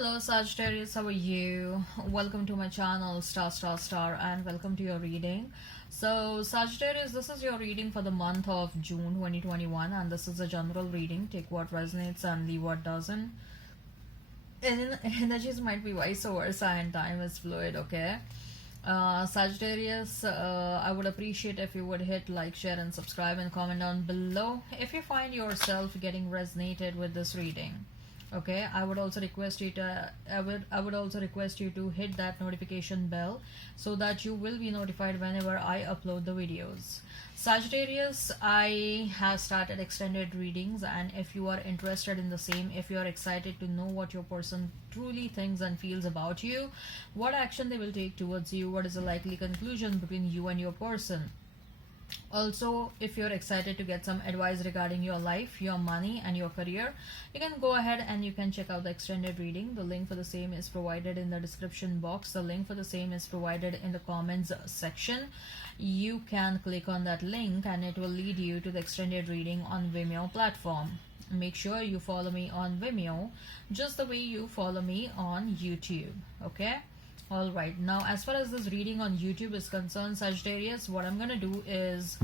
Hello Sagittarius, how are you? Welcome to my channel Star and welcome to your reading. So Sagittarius, this is your reading for the month of June 2021 and this is a general reading. Take what resonates and leave what doesn't. Energies might be vice versa and time is fluid, okay? Sagittarius, I would appreciate if you would hit like, share and subscribe and comment down below if you find yourself getting resonated with this reading. Okay, I would also request you to hit that notification bell so that you will be notified whenever I upload the videos. Sagittarius, I have started extended readings, and if you are interested in the same, if you are excited to know what your person truly thinks and feels about you, what action they will take towards you, what is the likely conclusion between you and your person. Also, if you're excited to get some advice regarding your life, your money and your career, you can go ahead and you can check out the extended reading. The link for the same is provided in the description box. The link for the same is provided in the comments section. You can click on that link and it will lead you to the extended reading on Vimeo platform. Make sure you follow me on Vimeo just the way you follow me on YouTube. Okay. Alright, now as far as this reading on YouTube is concerned, Sagittarius, what I'm going to do is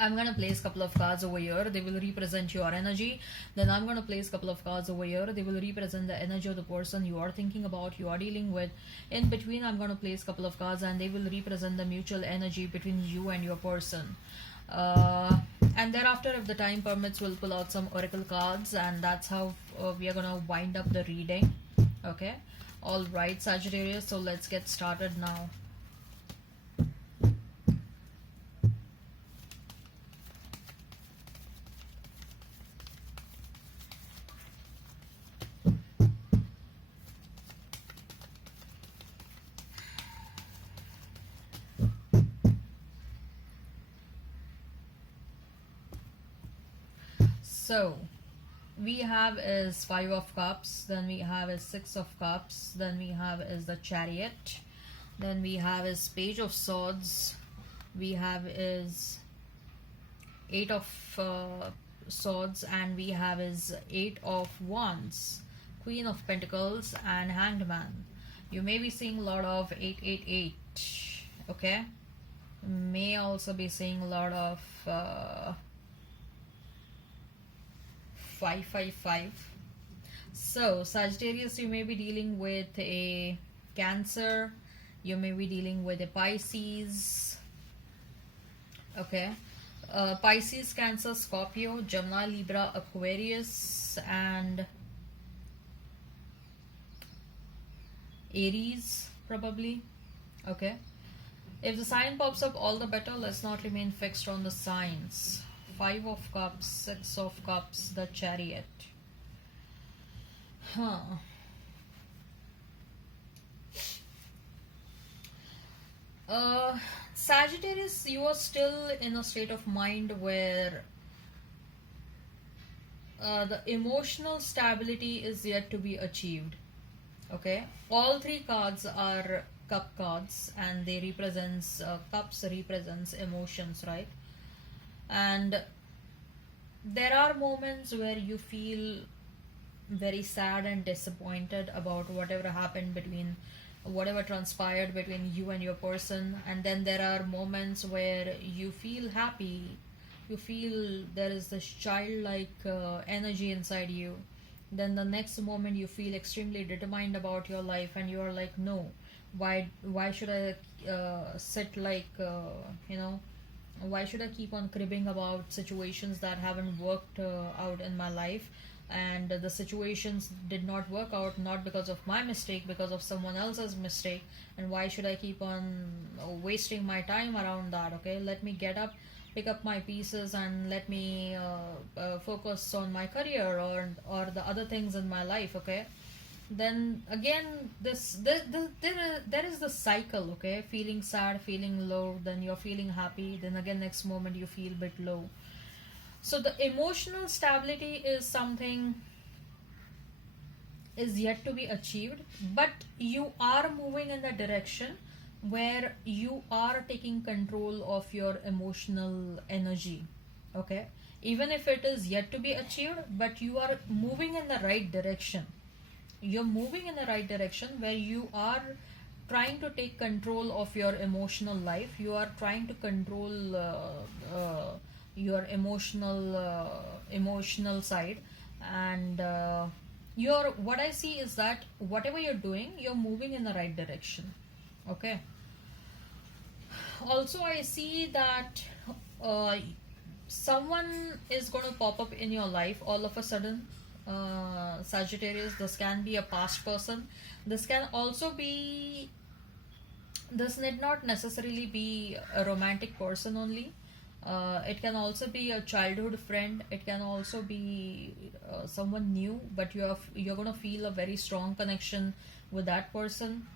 I'm going to place a couple of cards over here. They will represent your energy. Then I'm going to place a couple of cards over here. They will represent the energy of the person you are thinking about, you are dealing with. In between, I'm going to place a couple of cards and they will represent the mutual energy between you and your person. And thereafter, if the time permits, we'll pull out some oracle cards and that's how we are going to wind up the reading. Okay. Alright Sagittarius, so let's get started now. So we have is 5 of cups, then we have is 6 of cups, then we have is the chariot, then we have is page of swords, we have is 8 of swords, and we have is 8 of wands, queen of pentacles and hanged man. You may be seeing a lot of 888. Okay, may also be seeing a lot of 555. So Sagittarius, you may be dealing with a Cancer, you may be dealing with a Pisces. Okay, Pisces, Cancer, Scorpio, Gemini, Libra, Aquarius and Aries probably. Okay, if the sign pops up, all the better. Let's not remain fixed on the signs. 5 of cups, 6 of cups, the chariot. Sagittarius, you are still in a state of mind where the emotional stability is yet to be achieved. Okay, all 3 cards are cup cards and they represents cups represents emotions, right? And there are moments where you feel very sad and disappointed about whatever happened between whatever transpired between you and your person, and then there are moments where you feel happy, you feel there is this childlike energy inside you. Then the next moment you feel extremely determined about your life and you are like, no, why should I sit like why should I keep on cribbing about situations that haven't worked out in my life, and the situations did not work out not because of my mistake, because of someone else's mistake, and why should I keep on wasting my time around that? Okay, let me get up, pick up my pieces and let me focus on my career or the other things in my life. Okay, then again there is the cycle. Okay, feeling sad, feeling low, then you're feeling happy, then again next moment you feel a bit low. So the emotional stability is something is yet to be achieved, but you are moving in the direction where you are taking control of your emotional energy. Okay, even if it is yet to be achieved, but you are moving in the right direction. you're moving in the right direction where you are trying to take control of your emotional life. You are trying to control your emotional side. And your what I see is that whatever you're doing, you're moving in the right direction. Okay. Also, I see that uh, someone is going to pop up in your life all of a sudden. Sagittarius, this can be a past person. This can also be, this need not necessarily be a romantic person only. It can also be a childhood friend. It can also be someone new, but you're gonna feel a very strong connection with that person.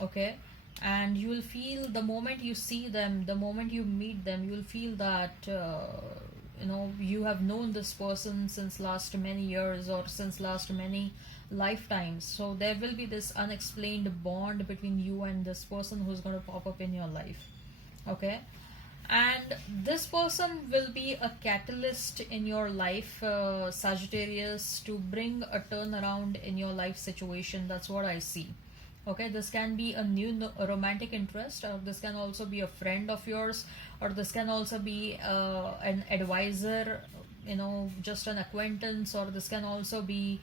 Okay. And you will feel, the moment you see them, the moment you meet them, you will feel that you have known this person since last many years or since last many lifetimes. So there will be this unexplained bond between you and this person who's going to pop up in your life. Okay. And this person will be a catalyst in your life, Sagittarius, to bring a turnaround in your life situation. That's what I see. Okay, this can be a new romantic interest, or this can also be a friend of yours, or this can also be an advisor, just an acquaintance, or this can also be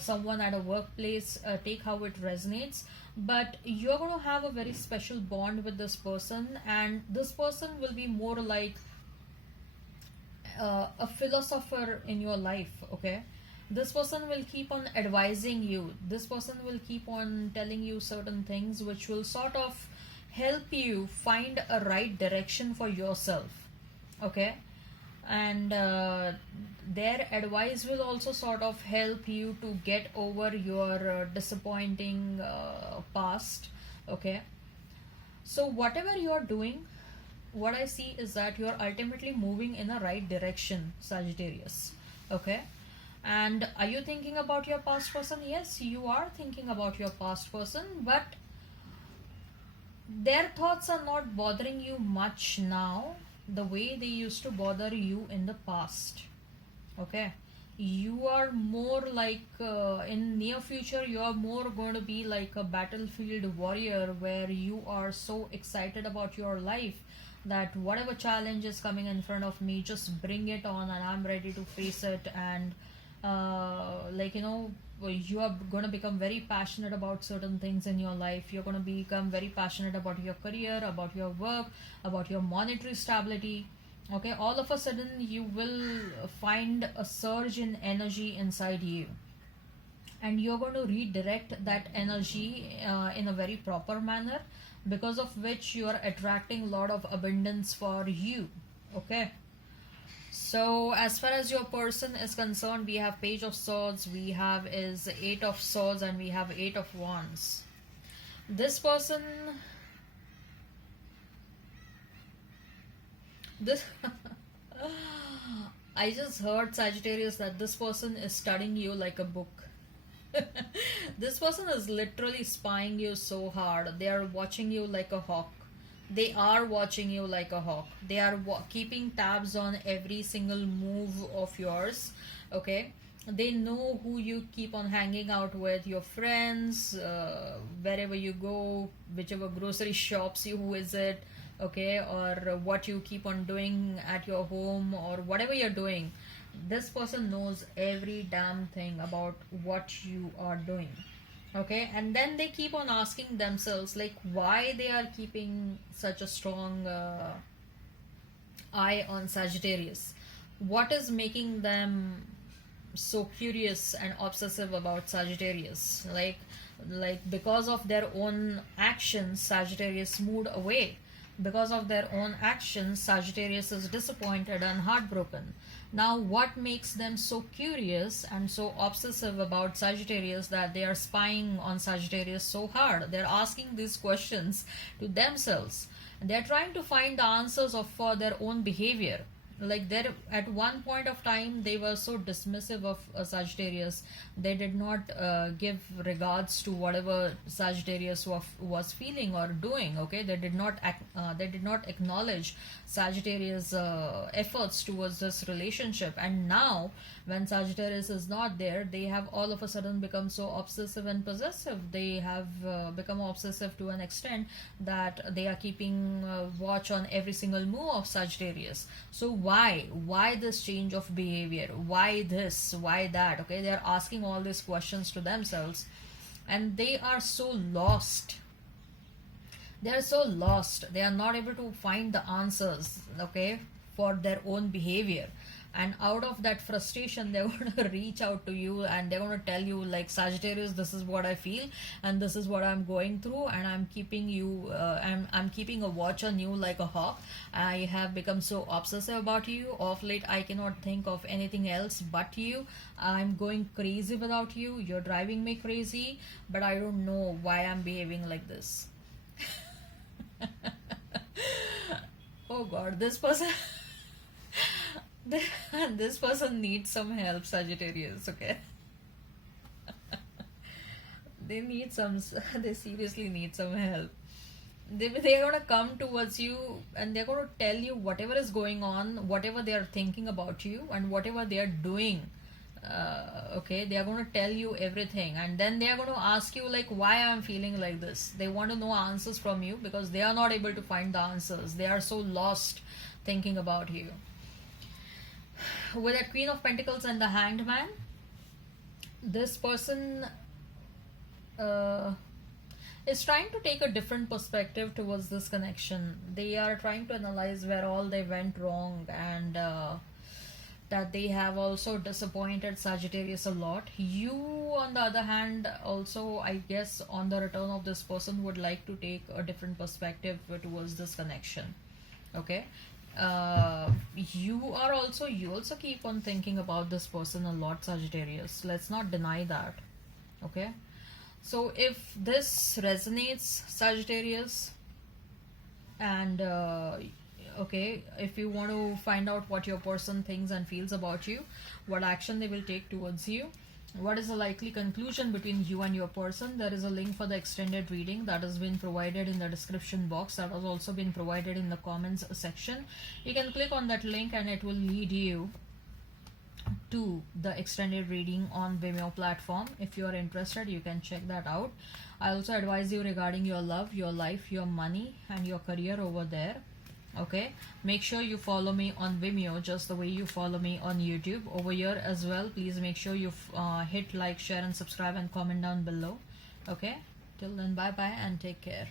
someone at a workplace. Take how it resonates. But you're going to have a very special bond with this person, and this person will be more like a philosopher in your life. Okay. This person will keep on advising you. This person will keep on telling you certain things which will sort of help you find a right direction for yourself. Okay. And their advice will also sort of help you to get over your disappointing past. Okay. So whatever you're doing, what I see is that you're ultimately moving in a right direction, Sagittarius. Okay. And are you thinking about your past person? Yes, you are thinking about your past person, but their thoughts are not bothering you much now the way they used to bother you in the past. Okay. You are more like, in near future, you are more going to be like a battlefield warrior, where you are so excited about your life that whatever challenge is coming in front of me, just bring it on and I'm ready to face it. And you are going to become very passionate about certain things in your life. You're going to become very passionate about your career, about your work, about your monetary stability. Okay, all of a sudden you will find a surge in energy inside you, and you're going to redirect that energy in a very proper manner, because of which you are attracting a lot of abundance for you. Okay. So as far as your person is concerned, we have Page of Swords, we have is Eight of Swords, and we have Eight of Wands. This person, this I just heard, Sagittarius, that this person is studying you like a book. This person is literally spying you so hard. They are watching you like a hawk. They are watching you like a hawk. They are keeping tabs on every single move of yours. Okay. They know who you keep on hanging out with, your friends, wherever you go, whichever grocery shops you visit, okay, or what you keep on doing at your home, or whatever you're doing. This person knows every damn thing about what you are doing. Okay. And then they keep on asking themselves, like, why they are keeping such a strong eye on Sagittarius. What is making them so curious and obsessive about Sagittarius? Like because of their own actions, Sagittarius moved away. Because of their own actions, Sagittarius is disappointed and heartbroken. Now, what makes them so curious and so obsessive about Sagittarius, that they are spying on Sagittarius so hard? They're asking these questions to themselves. They're trying to find the answers for their own behavior. like there at one point of time they were so dismissive of Sagittarius. They did not give regards to whatever Sagittarius was feeling or doing. Okay, they did not acknowledge Sagittarius efforts towards this relationship. And now when Sagittarius is not there, they have all of a sudden become so obsessive and possessive. They have become obsessive to an extent that they are keeping watch on every single move of Sagittarius. So why this change of behavior? Why this? Why that? Okay, they are asking all these questions to themselves, and they are so lost. They are so lost. They are not able to find the answers, okay, for their own behavior. And out of that frustration, they're going to reach out to you and they're going to tell you, like, Sagittarius, this is what I feel and this is what I'm going through, and I'm keeping you I'm keeping a watch on you like a hawk. I have become so obsessive about you. Of late, I cannot think of anything else but you. I'm going crazy without you. You're driving me crazy, but I don't know why I'm behaving like this. Oh god, this person this person needs some help, Sagittarius. Okay. They seriously need some help. They're gonna come towards you and they're gonna tell you whatever is going on, whatever they are thinking about you, and whatever they are doing. Okay, they are going to tell you everything, and then they are going to ask you, like, why I'm feeling like this. They want to know answers from you because they are not able to find the answers. They are so lost thinking about you. With a Queen of Pentacles and the Hanged Man, this person is trying to take a different perspective towards this connection. They are trying to analyze where all they went wrong, and that they have also disappointed Sagittarius a lot. You, on the other hand, also, I guess, on the return of this person, would like to take a different perspective towards this connection. Okay. You also keep on thinking about this person a lot, Sagittarius. Let's not deny that. Okay. So if this resonates, Sagittarius, and okay, if you want to find out what your person thinks and feels about you, what action they will take towards you, what is the likely conclusion between you and your person, there is a link for the extended reading that has been provided in the description box. That has also been provided in the comments section. You can click on that link and it will lead you to the extended reading on Vimeo platform. If you are interested, you can check that out. I also advise you regarding your love, your life, your money, and your career over there. Okay, make sure you follow me on Vimeo just the way you follow me on YouTube. Over here as well, please make sure you hit like, share and subscribe and comment down below. Okay, till then, bye bye and take care.